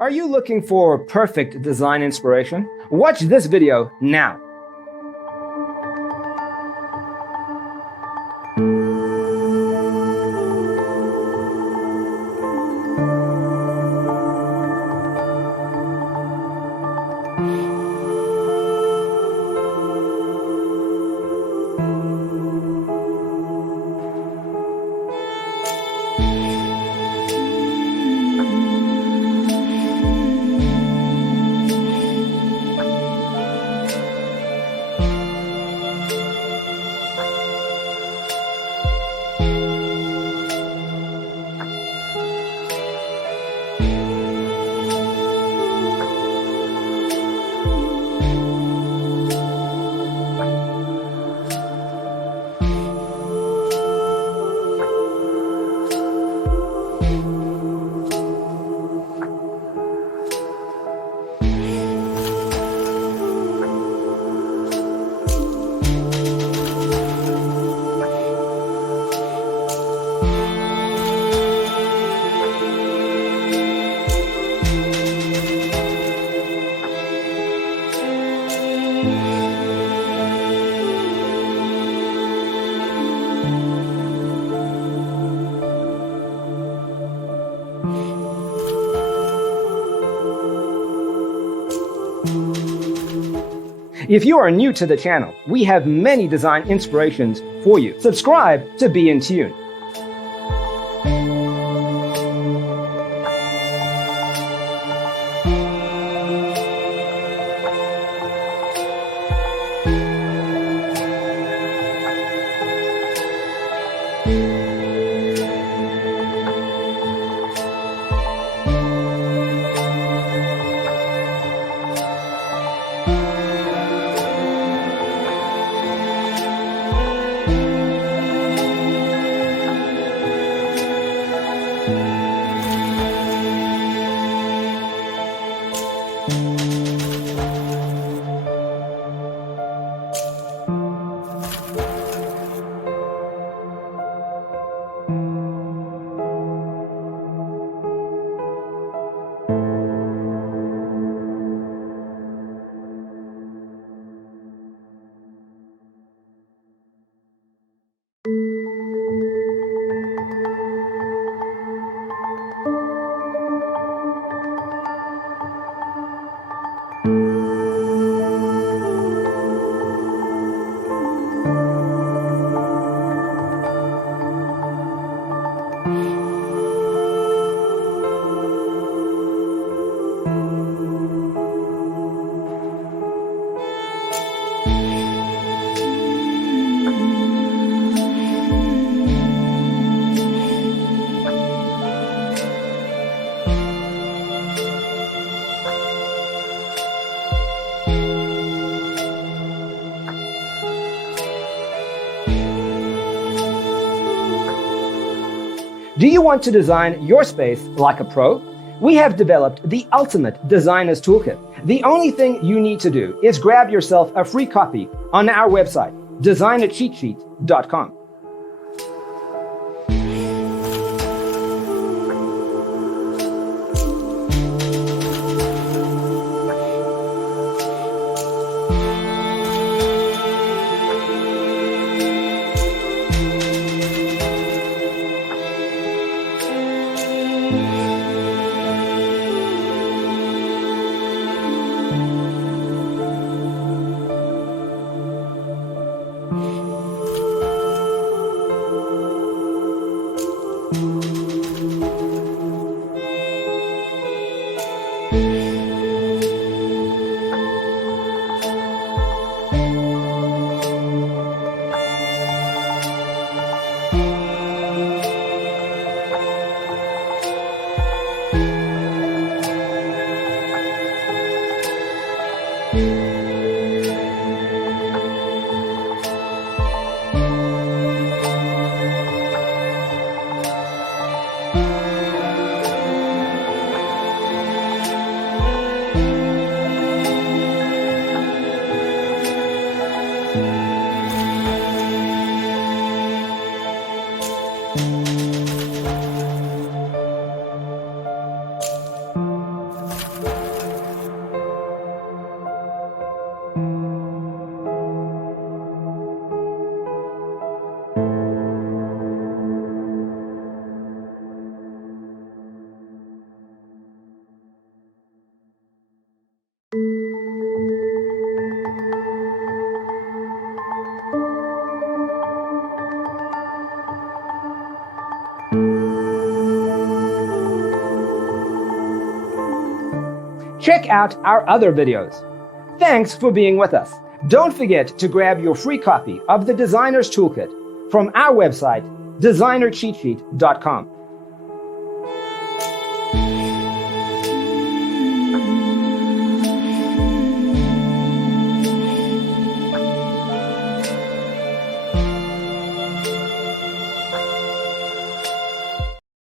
Are you looking for perfect design inspiration? Watch this video now. If you are new to the channel, we have many design inspirations for you. Subscribe to be in tune. Do you want to design your space like a pro? We have developed the ultimate designer's toolkit. The only thing you need to do is grab yourself a free copy on our website, designercheatsheet.com. Check out our other videos. Thanks for being with us. Don't forget to grab your free copy of the Designer's Toolkit from our website, designercheatsheet.com.